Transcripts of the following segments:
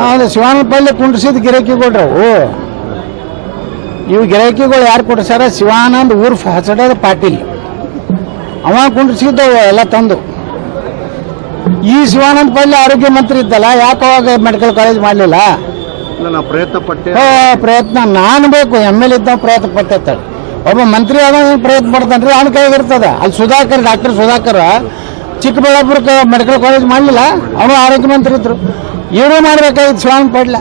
ಹೌದು, ಶಿವಾನಂದ ಪಾಳ್ಯ ಕುಂಡ್ರಿಸಿದ ಗಿರಾಕಿಗಳ್ರಿ ಅವು. ಇವು ಗಿರಾಕಿಗಳು ಯಾರು ಕೊಡ್ಸಾರ? ಶಿವಾನಂದ್ ಉರ್ಫ್ ಹಸಡದ ಪಾಟೀಲ್, ಅವ ಕುಂಡ್ರಿಸಿದ್ದವು ಎಲ್ಲ ತಂದು. ಈ ಶಿವಾನಂದ ಪಾಳ್ಯ ಆರೋಗ್ಯ ಮಂತ್ರಿ ಇದ್ದಲ್ಲ, ಯಾಕೆ ಅವಾಗ ಮೆಡಿಕಲ್ ಕಾಲೇಜ್ ಮಾಡಲಿಲ್ಲ? ಪ್ರಯತ್ನ ನಾನು ಬೇಕು, MLA ಇದ್ದ ಪ್ರಯತ್ನ ಪಟ್ಟೈತಾಳೆ. ಒಬ್ಬ ಮಂತ್ರಿ ಆದ ಪ್ರಯತ್ನ ಪಡ್ತಾನ್ರಿ, ಅವನ ಕೈಗಿರ್ತದ. ಅಲ್ಲಿ ಸುಧಾಕರ್, ಡಾಕ್ಟರ್ ಸುಧಾಕರ್ ಚಿಕ್ಕಬಳ್ಳಾಪುರಕ್ಕೆ ಮೆಡಿಕಲ್ ಕಾಲೇಜ್ ಮಾಡಲಿಲ್ಲ, ಅವನು ಆರೋಗ್ಯ ಮಂತ್ರಿ ಇದ್ರು. ಏನೂ ಮಾಡ್ಬೇಕಾಗಿತ್ತು ಶಿವಾನಂದ ಪಾಟ್ಲ.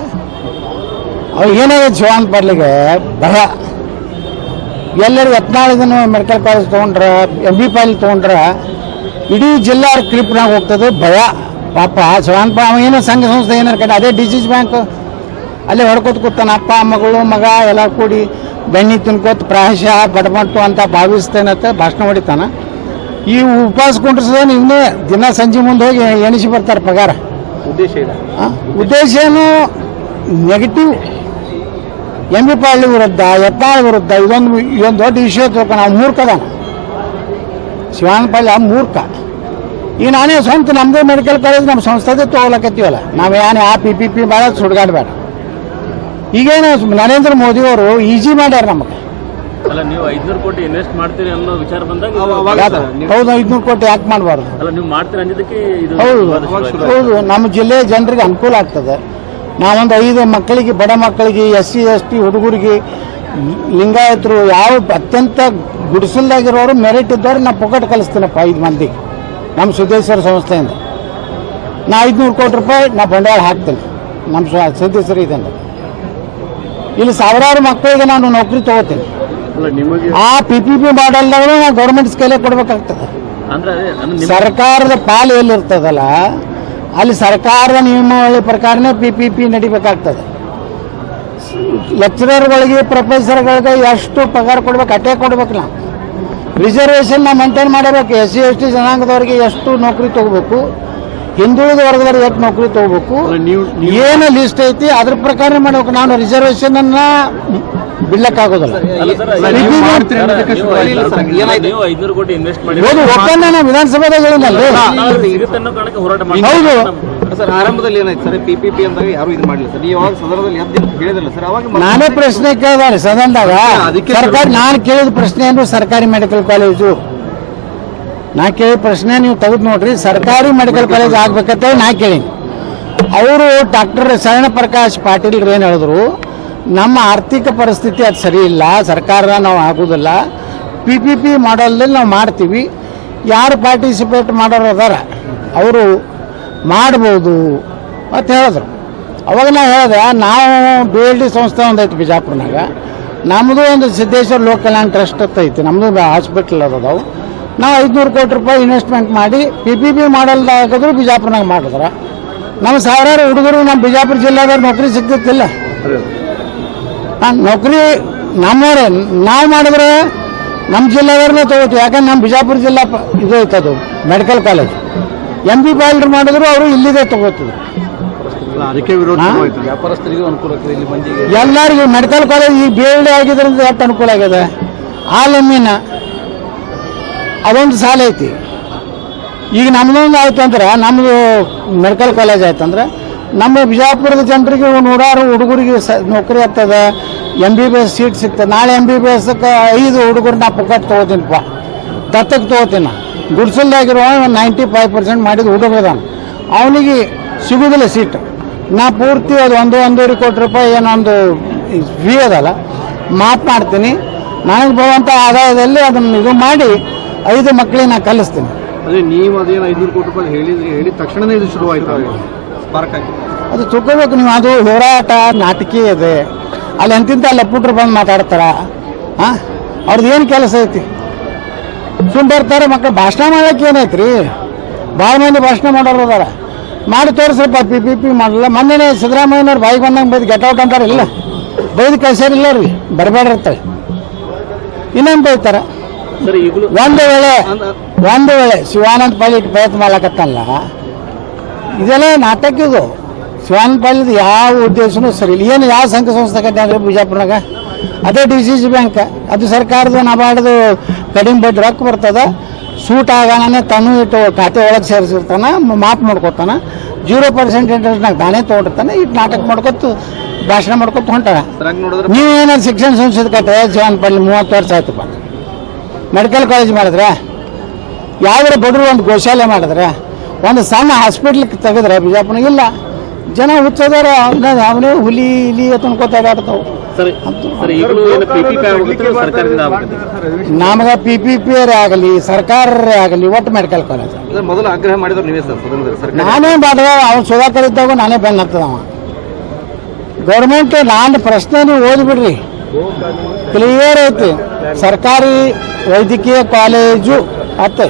ಅವ್ರು ಏನಾಗಿತ್ತು ಶಿವಾನಂದ ಪಾಟ್ಲಿಗೆ? ಭಯ. ಎಲ್ಲರಿಗೂ 14 ಜನ ಮೆಡಿಕಲ್ ಕಾಲೇಜ್ ತೊಗೊಂಡ್ರ, MB ಪಾಲ್ ತೊಗೊಂಡ್ರ ಇಡೀ ಜಿಲ್ಲಾ ಕ್ಲಿಪ್ನಾಗ ಹೋಗ್ತದೆ. ಭಯ ಪಾಪ ಶಿವಾನಂದ ಪಾಲ್. ಅವ ಏನೋ ಸಂಘ ಸಂಸ್ಥೆ ಏನಾರ ಕಡೆ, ಅದೇ DCC ಬ್ಯಾಂಕ್ ಅಲ್ಲೇ ಹೊಡ್ಕೋತ ಕೂತಾನ. ಅಪ್ಪ ಮಗಳು ಮಗ ಎಲ್ಲ ಕೂಡಿ ಬೆಣ್ಣೆ ತಿನ್ಕೋತ ಪ್ರಾಯಶಃ ಬಡಮಟ್ಟು ಅಂತ ಭಾವಿಸ್ತೇನಂತ ಭಾಷಣ ಹೊಡಿತಾನ. ಈ ಉಪವಾಸ ಕುಂಡ್ರಿಸೋನು ಇವನೇ ದಿನ ಸಂಜೆ ಮುಂದೆ ಹೋಗಿ ಎಣಿಸಿ ಬರ್ತಾರೆ ಪಗಾರ. ಉದ್ದೇಶ ಏನು? ನೆಗೆಟಿವ್. MB ಪಾಳ್ಯ ವಿರುದ್ಧ, ಯತ್ನಾಳ್ ವಿರುದ್ಧ ಇದೊಂದು ದೊಡ್ಡ ವಿಷಯ ತಿಳ್ಕೊ. ನಾವು ಮೂರ್ಖದಾನ ಶಿವಾನಂದ ಪಾಳ್ಯ, ಮೂರ್ಖ. ಈಗ ನಾನೇ ಸ್ವಂತ ನಮ್ಮದೇ ಮೆಡಿಕಲ್ ಕಾಲೇಜ್ ನಮ್ಮ ಸಂಸ್ಥೆದೇ ತೊಗೊಳಕತ್ತೀವಲ್ಲ, ನಾವು ಏನು ಆ PPP ಬೇಡ, ಸುಡ್ಗಾಡ್ಬೇಡ. ಈಗೇನು ನರೇಂದ್ರ ಮೋದಿ ಅವರು ಈಜಿ ಮಾಡ್ಯಾರ ನಮಗೆ. ಅಲ್ಲ, ನೀವು 500 ಕೋಟಿ ಇನ್ವೆಸ್ಟ್ ಮಾಡ್ತೀರಿ ಅನ್ನೋ ವಿಚಾರ ಬಂದಾಗ ಹೌದು, 500 ಕೋಟಿ ಯಾಕೆ ಮಾಡಬಾರ್ದು? ಅಲ್ಲ, ನೀವು ಮಾಡ್ತೀರಿ ಅಂದಿದ್ದಕ್ಕೆ ಹೌದು, ನಮ್ಮ ಜಿಲ್ಲೆ ಜನರಿಗೆ ಅನುಕೂಲ ಆಗ್ತದೆ. ನಾವೊಂದು 5 ಮಕ್ಕಳಿಗೆ, ಬಡ ಮಕ್ಕಳಿಗೆ, SC ST ಹುಡುಗರಿಗೆ, ಲಿಂಗಾಯತರು, ಯಾವ ಅತ್ಯಂತ ಗುಡಿಸಲ್ದಾಗಿರೋರು ಮೆರಿಟ್ ಇದ್ದವ್ರು ನಾ ಪೊಕಟ್ ಕಲಿಸ್ತೀನಪ್ಪ 5 ಮಂದಿಗೆ ನಮ್ಮ ಸಿದ್ದೇಶ್ವರ ಸಂಸ್ಥೆಯಿಂದ. ನಾ 500 ಕೋಟಿ ರೂಪಾಯಿ ನಾ ಬಂಡವಾಳ ಹಾಕ್ತೇನೆ ನಮ್ಮ ಸಿದ್ದೇಶ್ವರ ಇದನ್ನು. ಇಲ್ಲಿ ಸಾವಿರಾರು ಮಕ್ಕಳಿಗೆ ನಾನು ನೌಕರಿ ತಗೋತೀನಿ. ಆ PPP ಮಾಡಲ್ದಾಗ ನಾವು ಗೌರ್ಮೆಂಟ್ ಸ್ಕೇಲೇ ಕೊಡ್ಬೇಕಾಗ್ತದೆ. ಸರ್ಕಾರದ ಪಾಲು ಎಲ್ಲಿರ್ತದಲ್ಲ ಅಲ್ಲಿ ಸರ್ಕಾರದ ನಿಯಮಾವಳಿ ಪ್ರಕಾರನೇ PPP ನಡಿಬೇಕಾಗ್ತದೆ. ಲೆಕ್ಚರರ್ಗಳಿಗೆ, ಪ್ರೊಫೆಸರ್ಗಳಿಗೆ ಎಷ್ಟು ಪಗಾರ ಕೊಡ್ಬೇಕು ಅಷ್ಟೇ ಕೊಡ್ಬೇಕು. ನಾವು ರಿಸರ್ವೇಷನ್ ನಾವು ಮೇಂಟೈನ್ ಮಾಡಬೇಕು. SC ST ಜನಾಂಗದವರಿಗೆ ಎಷ್ಟು ನೌಕರಿ ತಗೋಬೇಕು, ಹಿಂದುಳಿದ ವರ್ಗದವ್ರಿಗೆ ಎಷ್ಟು ನೌಕರಿ ತಗೋಬೇಕು, ಏನು ಲಿಸ್ಟ್ ಐತಿ ಅದ್ರ ಪ್ರಕಾರ ಮಾಡ್ಬೇಕು. ನಾನು ರಿಸರ್ವೇಷನ್ ಅನ್ನ ಬಿಡ್ಲಕ್ಕಾಗೋದಿಲ್ಲ. ಒಪ್ಪಂದ ವಿಧಾನಸಭೆದಾಗ ಹೇಳಿನಲ್ಲಿ. ಹೌದು ಸರ್, ಆರಂಭದಲ್ಲಿ ಏನಾಯ್ತು ಸರ್ PPP ಅಂದಾಗ ಯಾರು ಇದು ಮಾಡಲಿಲ್ಲ ಸರ್. ನೀವು ಯಾವಾಗ ಸದನದಲ್ಲಿ ಹೇಳಿದಿಲ್ಲ ಸರ್, ಅವಾಗ ನಾನೇ ಪ್ರಶ್ನೆ ಕೇಳಿದಾರೆ ಸದನದಾಗ. ಸರ್ಕಾರ ನಾನು ಕೇಳಿದ ಪ್ರಶ್ನೆ ಏನು? ಸರ್ಕಾರಿ ಮೆಡಿಕಲ್ ಕಾಲೇಜು ನಾ ಕೇಳಿದ ಪ್ರಶ್ನೆ ನೀವು ತೆಗೆದು ನೋಡ್ರಿ. ಸರ್ಕಾರಿ ಮೆಡಿಕಲ್ ಕಾಲೇಜ್ ಆಗ್ಬೇಕಂತ ನಾ ಕೇಳೀನಿ. ಅವರು ಡಾಕ್ಟರ್ ಶರಣ ಪ್ರಕಾಶ್ ಪಾಟೀಲ್ ಏನು ಹೇಳಿದ್ರು? ನಮ್ಮ ಆರ್ಥಿಕ ಪರಿಸ್ಥಿತಿ ಅದು ಸರಿ ಇಲ್ಲ, ಸರ್ಕಾರ ನಾವು ಆಗೋದಿಲ್ಲ, PPP ಮಾಡಲ್ದಲ್ಲಿ ನಾವು ಮಾಡ್ತೀವಿ, ಯಾರು ಪಾರ್ಟಿಸಿಪೇಟ್ ಮಾಡೋರು ಅದಾರ ಅವರು ಮಾಡ್ಬೋದು ಅಂತ ಹೇಳಿದ್ರು. ಅವಾಗ ನಾ ಹೇಳಿದೆ, ನಾವು BLD ಸಂಸ್ಥೆ ಒಂದೈತಿ ಬಿಜಾಪುರ್ನಾಗ, ನಮ್ಮದು ಒಂದು ಸಿದ್ದೇಶ್ವರ ಲೋಕ ಕಲ್ಯಾಣ ಟ್ರಸ್ಟ್ ಅಂತ ಐತಿ, ನಮ್ಮದು ಹಾಸ್ಪಿಟ್ಲ್ ಅದಾವು. ನಾವು 500 ಕೋಟಿ ರೂಪಾಯಿ ಇನ್ವೆಸ್ಟ್ಮೆಂಟ್ ಮಾಡಿ PPP ಮಾಡಲ್ದಾಗಿದ್ರು ಬಿಜಾಪುರ್ನಾಗ ಮಾಡಿದ್ರೆ ನಮ್ಮ ಸಾವಿರಾರು ಹುಡುಗರು ನಮ್ಮ ಬಿಜಾಪುರ ಜಿಲ್ಲಾದವ್ರು ನೌಕರಿ ಸಿಗ್ತಿತ್ತಿಲ್ಲ. ನೌಕರಿ ನಮ್ಮವರೇ ನಾವು ಮಾಡಿದ್ರೆ ನಮ್ಮ ಜಿಲ್ಲಾದವ್ರನ್ನೇ ತಗೋತೀವಿ. ಯಾಕಂದ್ರೆ ನಮ್ಮ ಬಿಜಾಪುರ ಜಿಲ್ಲಾ ಇದು ಐತದು ಮೆಡಿಕಲ್ ಕಾಲೇಜ್. MB ಪಾಲ್ರು ಮಾಡಿದ್ರು ಅವರು ಇಲ್ಲಿದೆ ತಗೋತಿದ್ರು. ವ್ಯಾಪಾರಸ್ಥರಿಗೂ ಅನುಕೂಲ ಆಗ್ತದೆ, ಇಲ್ಲಿ ಮಂದಿಗೆ ಎಲ್ಲರಿಗೂ ಮೆಡಿಕಲ್ ಕಾಲೇಜ್ ಈಗ BLD ಆಗಿದ್ರಿಂದ ಎಷ್ಟು ಅನುಕೂಲ ಆಗಿದೆ. ಆಲಮ್ಮಿನ ಅದೊಂದು ಸಾಲ ಐತಿ. ಈಗ ನಮ್ಮದೊಂದು ಆಯ್ತು ಅಂದ್ರೆ, ನಮ್ಮದು ಮೆಡಿಕಲ್ ಕಾಲೇಜ್ ಆಯ್ತಂದ್ರೆ ನಮ್ಮ ಬಿಜಾಪುರದ ಜನರಿಗೆ 100 ಹುಡುಗರಿಗೆ ನೌಕರಿ ಆಗ್ತದೆ, MBBS ಸೀಟ್ ಸಿಗ್ತದೆ. ನಾಳೆ MBBSಕ್ಕೆ 5 ಹುಡುಗರು ನಾ ಪೊಕಟ್ ತೊಗೋತೀನಿಪ್ಪ, ದತ್ತಕ್ಕೆ ತೊಗೋತೀನಿ. ಗುಡ್ಸಲ್ದಾಗಿರುವ 95% ಮಾಡಿದ ಹುಡುಗದಾನ, ಅವನಿಗೆ ಸಿಗೋದಿಲ್ಲ ಸೀಟ್. ನಾ ಪೂರ್ತಿ ಅದು 1-1.5 ಕೋಟಿ ರೂಪಾಯಿ ಏನೊಂದು ಫೀ ಅದಲ್ಲ ಮಾಫ್ ಮಾಡ್ತೀನಿ. ನನಗೆ ಬರುವಂಥ ಆದಾಯದಲ್ಲಿ ಅದನ್ನು ಇದು ಮಾಡಿ 5 ಮಕ್ಕಳಿಗೆ ನಾನು ಕಲಿಸ್ತೀನಿ. ಅದೇ ನೀವು ಅದೇನು 500 ಕೋಟಿ ರೂಪಾಯಿ ಹೇಳಿದ ತಕ್ಷಣನೇ ಇದು ಶುರುವಾಯಿತು. ಅದು ತಿಳ್ಕೋಬೇಕು ನೀವು. ಅದು ಹೋರಾಟ ನಾಟಕೀಯ ಇದೆ. ಅಲ್ಲಿ ಎಂತಿಂತ ಲಪುಟ್ರು ಬಂದು ಮಾತಾಡ್ತಾರ. ಅವ್ರದ್ದು ಏನು ಕೆಲಸ ಐತಿ? ಸುಮ್ಮನೆ ಬರ್ತಾರೆ ಮಕ್ಕಳು. ಭಾಷಣ ಮಾಡೋಕೆ ಏನೈತ್ರಿ? ಭಾಳ ಮಂದಿ ಭಾಷಣ ಮಾಡೋರು ಅದಾರ, ಮಾಡಿ ತೋರಿಸ್ರಪ್ಪ. PPP ಮಾಡಲ್ಲ. ಮೊನ್ನೆ ಸಿದ್ದರಾಮಯ್ಯನವ್ರು ಬಾಯಿಗೆ ಬಂದಂಗೆ ಬೈದು ಗೆಟೌಟ್ ಅಂತಾರೆ. ಇಲ್ಲ, ಬೈದು ಕಳ್ಸ್ಯಾರಿಲ್ಲ ರೀ, ಬರಬೇಡಿರ್ತಾರೆ. ಇನ್ನೇನು ಬೈತಾರೆ? ಒಂದು ವೇಳೆ ಶಿವಾನಂದ ಪಾಲ್ಯ ಪ್ರಯತ್ನ ಮಾಡ್ಲಕತ್ತಲ್ಲ, ಇದೆಲ್ಲ ನಾಟಕ. ಇದು ಶಿವಾನಂದ ಪಾಲ್ಯದ ಯಾವ ಉದ್ದೇಶನೂ ಸರಿ ಇಲ್ಲ. ಏನು ಯಾವ ಸಂಘ ಸಂಸ್ಥೆ ಕಟ್ಟಾಗ್ರಿ ಬಿಜಾಪುರ್ನಾಗ? ಅದೇ DCC ಬ್ಯಾಂಕ್, ಅದು ಸರ್ಕಾರದ ನಬಾರ್ಡ್ದು ಕಡಿಮೆ ಬಡ್ಡಿ ರೊಕ್ಕ ಬರ್ತದೆ. ಸೂಟ್ ಆಗೋಣ ತಾನು ಇಟ್ಟು ಖಾತೆ ಒಳಗೆ ಸೇರಿಸಿರ್ತಾನ, ಮಾಫ್ ಮಾಡ್ಕೊತಾನ, 0% ಇಂಟ್ರೆಸ್ಟ್ನಾಗ ತಾನೇ ತೊಗೊಂಡಿರ್ತಾನೆ, ಇಟ್ಟು ನಾಟಕ ಮಾಡ್ಕೊತು ಭಾಷಣ ಮಾಡ್ಕೊತ ಹೊಂಟಾರ. ಸರ್ ಹಂಗೆ ನೋಡಿದ್ರೆ ನೀವೇನಾದ್ರು ಶಿಕ್ಷಣ ಸಂಸ್ಥೆ ಕಟ್ಟೆ ಜೀವನ ಪಡ್ಲಿ 30 ವರ್ಷ ಆಯ್ತಪ್ಪ. ಮೆಡಿಕಲ್ ಕಾಲೇಜ್ ಮಾಡಿದ್ರೆ, ಯಾವ್ದಾರ ಬಡವರು ಒಂದು ಗೋಶಾಲೆ ಮಾಡಿದ್ರೆ, ಒಂದು ಸಣ್ಣ ಹಾಸ್ಪಿಟ್ಲ್ ತೆಗೆದ್ರೆ ಬಿಜಾಪುರ ಇಲ್ಲ. ಜನ ಹುಚ್ಚದಾರ, ಅವನೇ ಹುಲಿ ಇಲಿ ಅನ್ಕೋತ ಆಡ್ತಾವೆ. ನಮಗೆ PPP ಆಗಲಿ ಸರ್ಕಾರರೇ ಆಗಲಿ ಒಟ್ಟು ಮೆಡಿಕಲ್ ಕಾಲೇಜ್ ಮೊದಲು ಆಗ್ರಹ ಮಾಡಿದ್ರು ನೀವೇ ಸರ್ ಸದನದಲ್ಲಿ ಸರ್ಕಾರ ನಾನೇ ಮಾಡಿದೆ. ಅವ್ನು ಸುಧಾಕರ್ ಇದ್ದಾಗ ನಾನೇ ಬೆನ್ನ ಹತ್ತದವ. ಗೌರ್ಮೆಂಟ್ ನಾನು ಪ್ರಶ್ನೆ ನೀವು ಓದ್ಬಿಡ್ರಿ, ಕ್ಲಿಯರ್ ಐತಿ. ಸರ್ಕಾರಿ ವೈದ್ಯಕೀಯ ಕಾಲೇಜು ಅತ್ತೆ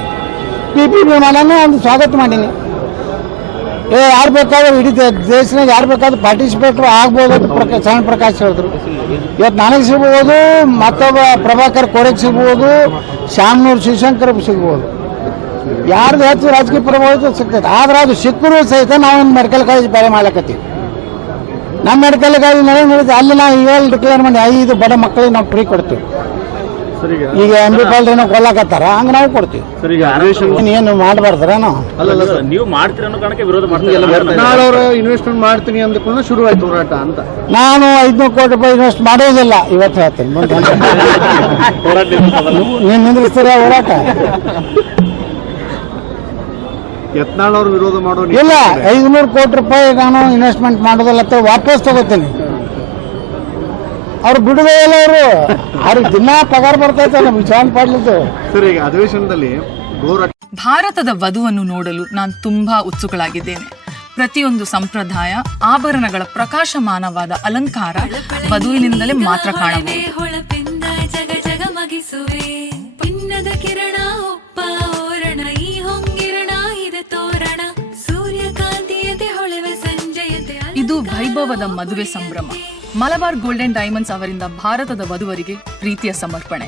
PPP ಮಾಡೋಣ ಒಂದು ಸ್ವಾಗತ ಮಾಡೀನಿ. ಯಾರು ಬೇಕಾದ್ರೂ ಇಡೀ ದೇಶನಾಗ ಯಾರು ಬೇಕಾದ್ರೂ ಪಾರ್ಟಿಸಿಪೇಟ್ ಆಗ್ಬೋದು ಅಂತ ಶರಣ ಪ್ರಕಾಶ್ ಹೇಳಿದ್ರು. ಇವತ್ತು ನನಗೆ ಸಿಗ್ಬೋದು, ಮತ್ತೊಬ್ಬ ಪ್ರಭಾಕರ್ ಕೋರೆಗೆ ಸಿಗ್ಬೋದು, ಶ್ಯಾಮನೂರು ಶಿವಶಂಕರ್ ಸಿಗ್ಬೋದು. ಯಾರ್ದು ಹೆಚ್ಚು ರಾಜಕೀಯ ಪ್ರಭಾವ ಸಿಗ್ತೈತೆ. ಆದ್ರೆ ಅದು ಸಿಕ್ಕರೂ ಸಹಿತ ನಾವೊಂದು ಮೆಡಿಕಲ್ ಕಾಲೇಜ್ ಬೇರೆ ಮಾಡ್ಲಕತ್ತೀವಿ. ನಮ್ಮ ಮೆಡಿಕಲ್ ಕಾಲೇಜ್ ನಡೆಯುತ್ತೆ, ಅಲ್ಲಿ ನಾವು 7 ಡಿಕ್ಲೇರ್ ಮಾಡಿ 5 ಬಡ ಮಕ್ಕಳಿಗೆ ನಾವು ಫ್ರೀ ಕೊಡ್ತೀವಿ. ಈಗ MB ಏನೋ ಕೊಲ್ಲಕತ್ತಾರ, ಹಂಗೆ ನಾವು ಕೊಡ್ತೀವಿ. ಏನು ಮಾಡಬಾರ್ದ್ರ ನಾವು ನೀವು ಮಾಡ್ತೀರ ಅನ್ನೋ ಕಾರಣಕ್ಕೆ ವಿರೋಧ ಮಾಡ್ತೀವಿ. ಇನ್ವೆಸ್ಟ್ಮೆಂಟ್ ಮಾಡ್ತೀನಿ ಅಂದ್ಕೊಂಡು ಶುರು ಆಯ್ತು ಹೋರಾಟ ಅಂತ. ನಾನು 500 ಕೋಟಿ ರೂಪಾಯಿ ಇನ್ವೆಸ್ಟ್ ಮಾಡೋದಿಲ್ಲ ಇವತ್ತು ಹೇಳ್ತೀನಿ. ನೀನು ನಿಂದ್ರಿಸ್ತೀರ ಹೋರಾಟ? ಯತ್ನಾಳ್ ಅವರು ವಿರೋಧ ಮಾಡೋ ಇಲ್ಲ, 500 ಕೋಟಿ ರೂಪಾಯಿ ನಾನು ಇನ್ವೆಸ್ಟ್ಮೆಂಟ್ ಮಾಡೋದಿಲ್ಲ ಅಂತ ವಾಪಸ್ ತಗೋತೀನಿ. ಅವ್ರು ಬಿಡುದೇ ಇಲ್ಲ, ಅವ್ರಿಗೆ ದಿನ ಪಗಾರ ಬರ್ತೈತೆ ನಮ್ಮ ವಿಚಾರ ಪಡ್ಲಿದ್ದು. ಸರ್ ಈಗ ಅಧಿವೇಶನದಲ್ಲಿ ಭಾರತದ ವಧುವನ್ನು ನೋಡಲು ನಾನು ತುಂಬಾ ಉತ್ಸುಕಳಾಗಿದ್ದೇನೆ. ಪ್ರತಿಯೊಂದು ಸಂಪ್ರದಾಯ ಆಭರಣಗಳ ಪ್ರಕಾಶಮಾನವಾದ ಅಲಂಕಾರ ವಧುವಿನಿಂದಲೇ ಮಾತ್ರ ಕಾಣಬಹುದು. ಇದು ವೈಭವದ ಮದುವೆ ಸಂಭ್ರಮ. ಮಲಬಾರ್ ಗೋಲ್ಡನ್ ಡೈಮಂಡ್ಸ್ ಅವರಿಂದ ಭಾರತದ ವಧುವರಿಗೆ ಪ್ರೀತಿಯ ಸಮರ್ಪಣೆ.